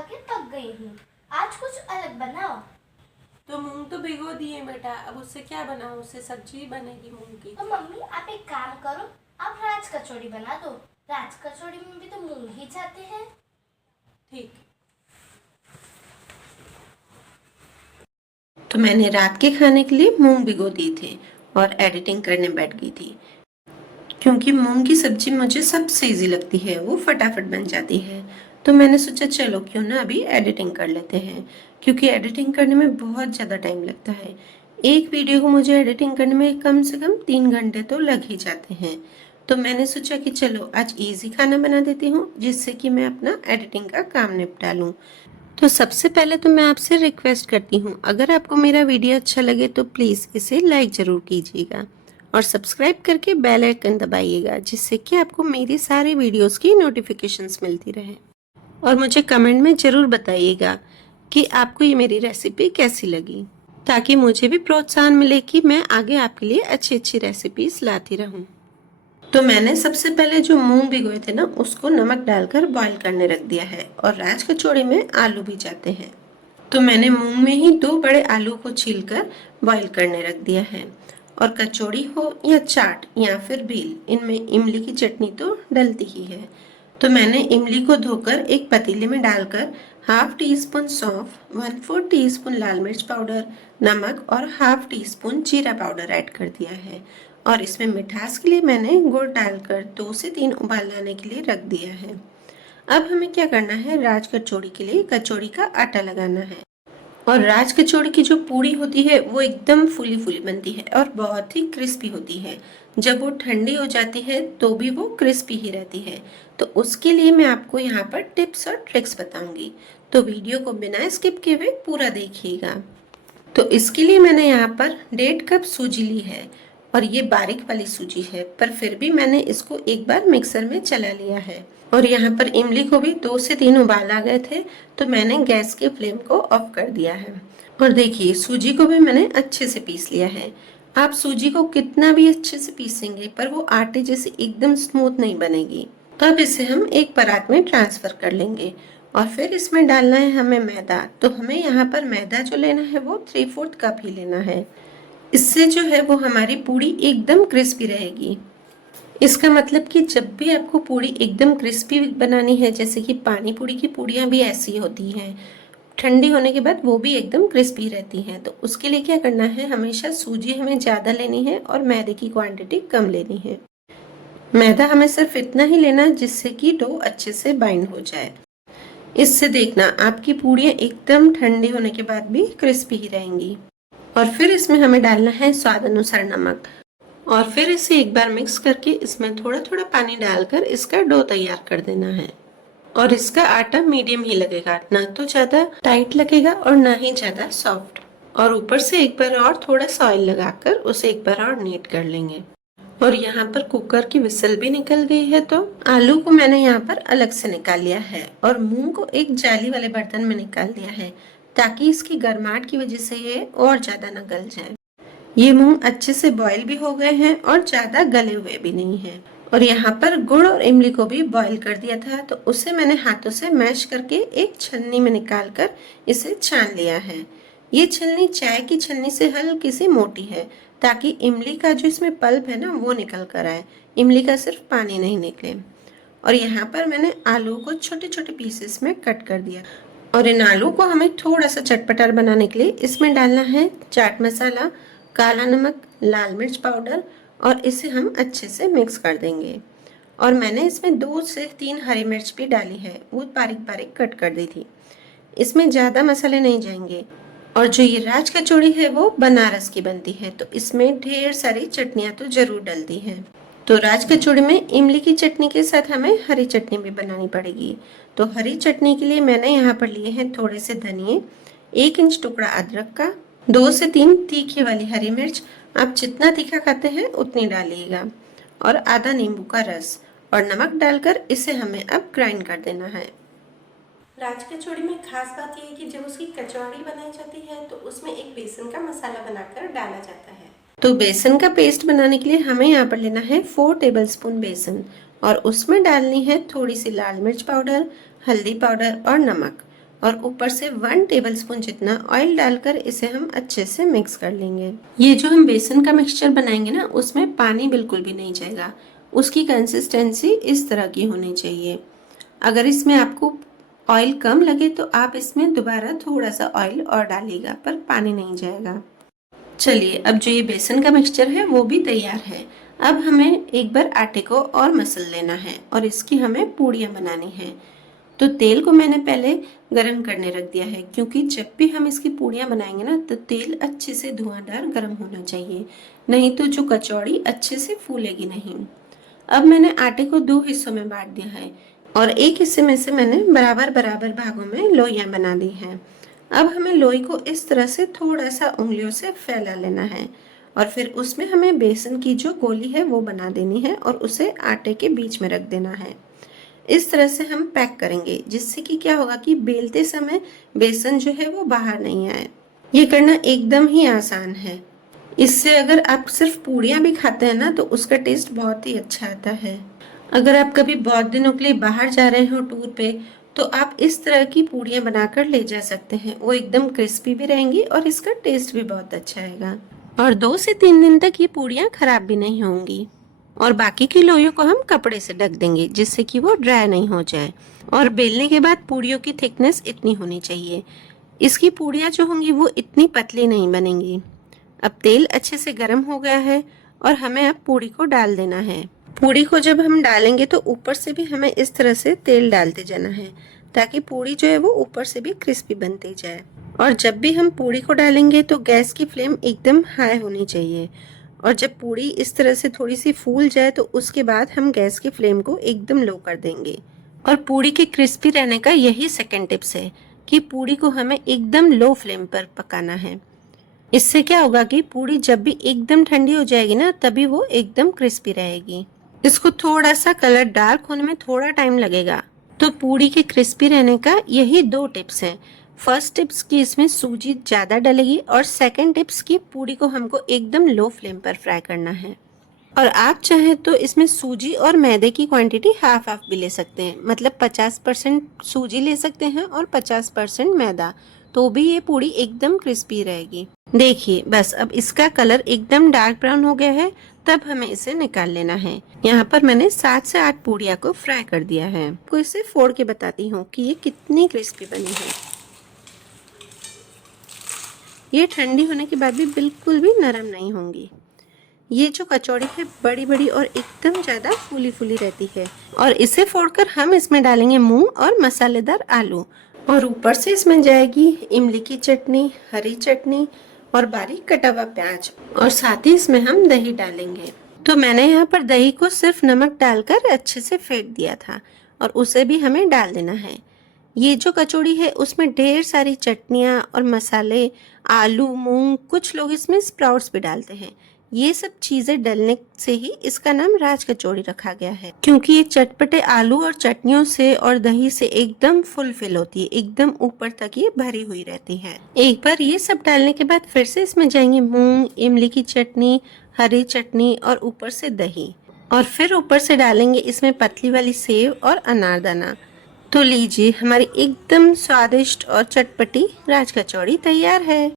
खा के पक गई हूँ। आज कुछ अलग बनाओ। तो मूंग तो भिगो दिए बेटा, अब उससे क्या बनाओ? उससे सब्जी बनेगी मूंग की। तो मम्मी आप एक काम करो, आप राज कचौड़ी बना दो। राज कचौड़ी में भी तो मूंग ही जाते हैं। ठीक। तो मैंने रात के खाने के लिए मूंग भिगो दिए थे और एडिटिंग करने बैठ गई थी, क्योंकि मूंग की सब्जी मुझे सबसे इजी लगती है, वो फटाफट बन जाती है। तो मैंने सोचा चलो क्यों ना अभी एडिटिंग कर लेते हैं, क्योंकि एडिटिंग करने में बहुत ज़्यादा टाइम लगता है। एक वीडियो को मुझे एडिटिंग करने में कम से कम 3 घंटे तो लग ही जाते हैं। तो मैंने सोचा कि चलो आज इजी खाना बना देती हूँ, जिससे कि मैं अपना एडिटिंग का काम निपटा लूँ। तो सबसे पहले तो मैं आपसे रिक्वेस्ट करती हूँ, अगर आपको मेरा वीडियो अच्छा लगे तो प्लीज़ इसे लाइक ज़रूर कीजिएगा और सब्सक्राइब करके बेल आइकन दबाइएगा, जिससे कि आपको मेरी सारी वीडियोस की नोटिफिकेशंस मिलती रहे। और मुझे कमेंट में ज़रूर बताइएगा कि आपको ये मेरी रेसिपी कैसी लगी, ताकि मुझे भी प्रोत्साहन मिले कि मैं आगे आपके लिए अच्छी अच्छी रेसिपीज लाती रहूं। तो मैंने सबसे पहले जो मूंग भिगोए थे ना, उसको नमक डालकर बॉईल करने रख दिया है। और राज कचौड़ी में आलू भी जाते हैं, तो मैंने मूंग में ही 2 बड़े आलू को छीलकर बॉईल करने रख दिया है। और कचौड़ी हो या चाट या फिर भेल, इनमें इमली की चटनी तो डलती ही है। तो मैंने इमली को धोकर एक पतीले में डालकर हाफ टी स्पून सौंफ, 1/4 टीस्पून लाल मिर्च पाउडर, नमक और हाफ टी स्पून जीरा पाउडर ऐड कर दिया है। और इसमें मिठास के लिए मैंने गुड़ डालकर 2 से 3 उबाल लाने के लिए रख दिया है। अब हमें क्या करना है, राज कचौड़ी के लिए कचौड़ी का आटा लगाना है। और राज कचौड़ी की जो पूड़ी होती है वो एकदम फूली फूली बनती है और बहुत ही क्रिस्पी होती है। जब वो ठंडी हो जाती है तो भी वो क्रिस्पी ही रहती है। तो उसके लिए मैं आपको यहाँ पर टिप्स और ट्रिक्स बताऊंगी, तो वीडियो को बिना स्किप किए हुए पूरा देखिएगा। तो इसके लिए मैंने यहाँ पर 1.5 कप सूजी ली है और ये बारीक वाली सूजी है, पर फिर भी मैंने इसको एक बार मिक्सर में चला लिया है। और यहाँ पर इमली को भी 2 से 3 उबाल आ गए थे, तो मैंने गैस की फ्लेम को ऑफ कर दिया है। और देखिए सूजी को भी मैंने अच्छे से पीस लिया है। आप सूजी को कितना भी अच्छे से पीसेंगे पर वो आटे जैसे एकदम स्मूथ नहीं बनेगी। अब इसे हम एक परात में ट्रांसफर कर लेंगे और फिर इसमें डालना है हमें मैदा। तो हमें यहाँ पर मैदा जो लेना है वो 3/4 कप ही लेना है। इससे जो है वो हमारी पूड़ी एकदम क्रिस्पी रहेगी। इसका मतलब कि जब भी आपको पूड़ी एकदम क्रिस्पी बनानी है, जैसे कि पानी पूड़ी की पूड़ियाँ भी ऐसी होती हैं, ठंडी होने के बाद वो भी एकदम क्रिस्पी रहती हैं, तो उसके लिए क्या करना है, हमेशा सूजी हमें ज़्यादा लेनी है और मैदे की क्वांटिटी कम लेनी है। मैदा हमें सिर्फ इतना ही लेना है जिससे कि डो अच्छे से बाइंड हो जाए। इससे देखना आपकी पूड़ियाँ एकदम ठंडी होने के बाद भी क्रिस्पी ही रहेंगी। और फिर इसमें हमें डालना है स्वाद अनुसार नमक और फिर इसे एक बार मिक्स करके इसमें थोड़ा थोड़ा पानी डालकर इसका डो तैयार कर देना है। और इसका आटा मीडियम ही लगेगा, ना तो ज़्यादा टाइट लगेगा और ना ही ज़्यादा सॉफ्ट। और ऊपर से एक बार और थोड़ा सा ऑयल लगाकर उसे एक बार और नीट कर लेंगे। और यहाँ पर कुकर की विसल भी निकल गई है, तो आलू को मैंने यहाँ पर अलग से निकाल लिया है और मूंग को एक जाली वाले बर्तन में निकाल दिया है, ताकि इसकी गर्माहट की वजह से ये और ज़्यादा न गल जाए। ये मूंग अच्छे से बॉईल भी हो गए हैं और ज़्यादा गले हुए भी नहीं हैं। और यहाँ पर गुड़ और इमली को भी बॉईल कर दिया था, तो उसे मैंने हाथों से मैश करके एक छन्नी में निकाल कर इसे छान लिया है। ये छलनी चाय की छलनी से हल्की सी मोटी है, ताकि इमली का जो इसमें पल्प है ना वो निकल कर आए, इमली का सिर्फ पानी नहीं निकले। और यहाँ पर मैंने आलू को छोटे छोटे पीसेस में कट कर दिया। और इन आलू को हमें थोड़ा सा चटपटा बनाने के लिए इसमें डालना है चाट मसाला, काला नमक, लाल मिर्च पाउडर और इसे हम अच्छे से मिक्स कर देंगे। और मैंने इसमें 2 से 3 हरी मिर्च भी डाली है, वो बारीक बारीक कट कर दी थी। इसमें ज़्यादा मसाले नहीं जाएंगे। और जो ये राज कचौड़ी है वो बनारस की बनती है, तो इसमें ढेर सारी चटनियाँ तो ज़रूर डलती हैं। तो राज कचौड़ी में इमली की चटनी के साथ हमें हरी चटनी भी बनानी पड़ेगी। तो हरी चटनी के लिए मैंने यहाँ पर लिए हैं थोड़े से धनिए, 1 इंच टुकड़ा अदरक का, 2 से 3 तीखी वाली हरी मिर्च, आप जितना तीखा खाते हैं उतनी डालिएगा, और आधा नींबू का रस और नमक डालकर इसे हमें अब ग्राइंड कर देना है। राज कचौड़ी में खास बात यह है कि जब उसकी कचौड़ी बनाई जाती है तो उसमें एक बेसन का मसाला बनाकर डाला जाता है। तो बेसन का पेस्ट बनाने के लिए हमें यहाँ पर लेना है 4 टेबलस्पून बेसन और उसमें डालनी है थोड़ी सी लाल मिर्च पाउडर, हल्दी पाउडर और नमक। और ऊपर से 1 टेबलस्पून जितना ऑयल डालकर इसे हम अच्छे से मिक्स कर लेंगे। ये जो हम बेसन का मिक्सचर बनाएंगे ना, उसमें पानी बिल्कुल भी नहीं जाएगा। उसकी कंसिस्टेंसी इस तरह की होनी चाहिए। अगर इसमें आपको ऑयल कम लगे तो आप इसमें दोबारा थोड़ा सा ऑयल और डालिएगा, पर पानी नहीं जाएगा। चलिए, अब जो ये बेसन का मिक्सचर है वो भी तैयार है। अब हमें एक बार आटे को और मसल लेना है और इसकी हमें पूड़ियाँ बनानी है। तो तेल को मैंने पहले गरम करने रख दिया है, क्योंकि जब भी हम इसकी पूड़ियाँ बनाएंगे ना, तो तेल अच्छे से धुआंधार गरम होना चाहिए, नहीं तो जो कचौड़ी अच्छे से फूलेगी नहीं। अब मैंने आटे को 2 हिस्सों में बांट दिया है और एक हिस्से में से मैंने बराबर बराबर भागों में लोइयाँ बना दी हैं। अब हमें लोई को इस तरह से थोड़ा सा उंगलियों से फैला लेना है और फिर उसमें हमें बेसन की जो गोली है वो बना देनी है और उसे आटे के बीच में रख देना है। इस तरह से हम पैक करेंगे, जिससे कि क्या होगा कि बेलते समय बेसन जो है वो बाहर नहीं आए। ये करना एकदम ही आसान है। इससे अगर आप सिर्फ पूड़ियाँ भी खाते हैं ना, तो उसका टेस्ट बहुत ही अच्छा आता है। अगर आप कभी बहुत दिनों के लिए बाहर जा रहे हो टूर पे, तो आप इस तरह की पूड़ियाँ बनाकर ले जा सकते हैं। वो एकदम क्रिस्पी भी रहेंगी और इसका टेस्ट भी बहुत अच्छा आएगा और 2 से 3 दिन तक ये पूड़ियाँ खराब भी नहीं होंगी। और बाकी की लोइयों को हम कपड़े से ढक देंगे, जिससे कि वो ड्राई नहीं हो जाए। और बेलने के बाद पूड़ियों की थिकनेस इतनी होनी चाहिए। इसकी पूड़ियाँ जो होंगी वो इतनी पतली नहीं बनेंगी। अब तेल अच्छे से गर्म हो गया है और हमें अब पूड़ी को डाल देना है। पूड़ी को जब हम डालेंगे तो ऊपर से भी हमें इस तरह से तेल डालते जाना है, ताकि पूड़ी जो है वो ऊपर से भी क्रिस्पी बनती जाए। और जब भी हम पूड़ी को डालेंगे तो गैस की फ्लेम एकदम हाई होनी चाहिए। और जब पूड़ी इस तरह से थोड़ी सी फूल जाए तो उसके बाद हम गैस की फ्लेम को एकदम लो कर देंगे। और पूड़ी के क्रिस्पी रहने का यही सेकंड टिप्स है कि पूड़ी को हमें एकदम लो फ्लेम पर पकाना है। इससे क्या होगा कि पूड़ी जब भी एकदम ठंडी हो जाएगी ना, तभी वो एकदम क्रिस्पी रहेगी। इसको थोड़ा सा कलर डार्क होने में थोड़ा टाइम लगेगा। तो पूड़ी के क्रिस्पी रहने का यही 2 टिप्स हैं। फर्स्ट टिप्स की इसमें सूजी ज़्यादा डलेगी और सेकंड टिप्स की पूड़ी को हमको एकदम लो फ्लेम पर फ्राई करना है। और आप चाहें तो इसमें सूजी और मैदे की क्वांटिटी हाफ हाफ भी ले सकते हैं, मतलब 50% सूजी ले सकते हैं और 50% मैदा, तो भी ये पूड़ी एकदम क्रिस्पी रहेगी। देखिए, बस अब इसका कलर एकदम डार्क ब्राउन हो गया है, तब हमें इसे निकाल लेना है। यहाँ पर मैंने 7 से 8 पूड़ियाँ को फ्राई कर दिया है। आपको इसे फोड़ के बताती हूँ कि ये कितनी क्रिस्पी बनी है। ये ठंडी होने के बाद भी बिल्कुल भी नरम नहीं होंगी। ये जो कचौड़ी है बड़ी बड़ी और एकदम ज़्यादा फूली फूली रहती है। और इसे फोड़कर हम इसमें डालेंगे मूंग और मसालेदार आलू, और ऊपर से इसमें जाएगी इमली की चटनी, हरी चटनी और बारीक कटा हुआ प्याज, और साथ ही इसमें हम दही डालेंगे। तो मैंने यहाँ पर दही को सिर्फ नमक डालकर अच्छे से फेंट दिया था और उसे भी हमें डाल देना है। ये जो कचौड़ी है उसमें ढेर सारी चटनियाँ और मसाले, आलू, मूंग, कुछ लोग इसमें स्प्राउट्स भी डालते हैं। ये सब चीज़ें डलने से ही इसका नाम राज कचौड़ी रखा गया है, क्योंकि ये चटपटे आलू और चटनियों से और दही से एकदम फुलफिल होती है, एकदम ऊपर तक ये भरी हुई रहती है। एक बार ये सब डालने के बाद फिर से इसमें जाएंगे मूंग, इमली की चटनी, हरी चटनी और ऊपर से दही, और फिर ऊपर से डालेंगे इसमें पतली वाली सेव और अनारदाना। तो लीजिए, हमारी एकदम स्वादिष्ट और चटपटी राज कचौड़ी तैयार है।